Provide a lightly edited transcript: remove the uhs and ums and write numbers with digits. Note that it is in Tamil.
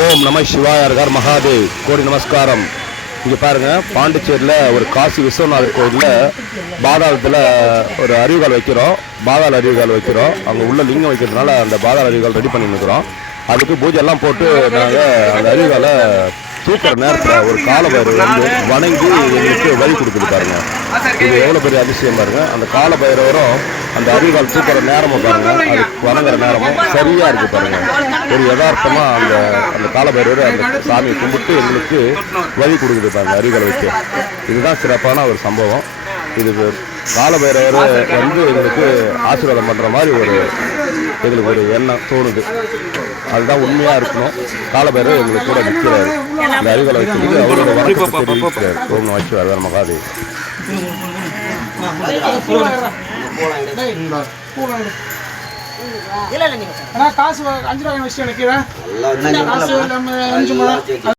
ஓம் நம சிவாய ஹர் மகாதேவ். கோடி நமஸ்காரம். இங்கே பாருங்கள், பாண்டிச்சேரியில் ஒரு காசி விஸ்வநாதர் கோயிலில் பாதாளத்தில் ஒரு அருவிகால் வைக்கிறோம். பாதாள அருவிகால் வைக்கிறோம். அங்கே உள்ள லிங்கம் வைக்கிறதுனால அந்த பாதாள அருவிகால் ரெடி பண்ணி நிற்கிறோம். அதுக்கு பூஜை எல்லாம் போட்டு நாங்கள் அந்த அருவிகாலை தூக்கிற நேரத்தில் ஒரு காலபைரவர் வந்து வணங்கி எங்களுக்கு வழி கொடுக்குது பாருங்க. இது எவ்வளோ பெரிய அதிசயம் பாருங்க. அந்த காலபைரவரும் அந்த அருவிகால் தூக்கிற நேரமும் பாருங்க, அது வணங்குற நேரமும் சரியா இருக்கு பாருங்க. ஒரு யதார்த்தமா அந்த அந்த காலபைரவர் அந்த சாமியை கும்பிட்டு எங்களுக்கு வழி கொடுக்குது பாருங்க அருவிகால் வைக்க. இதுதான் சிறப்பான ஒரு சம்பவம். இது காலபைரவர் வந்து எங்களுக்கு ஆசீர்வாதம் பண்ற மாதிரி எங்களுக்கு ஒரு எண்ணம் தோணுது. அதுதான் உண்மையா இருக்கணும். காலபைரவர் எங்களுக்கு கூட நிற்கிறாரு. இந்த அருவிகால் வைக்கிறது அவரோட வணக்கத்தை தெரிவிக்கிறார். ஓம் நம சிவாய ஹர் மகாதேவ். காசு 5 ரூபாய் வச்சு எனக்கு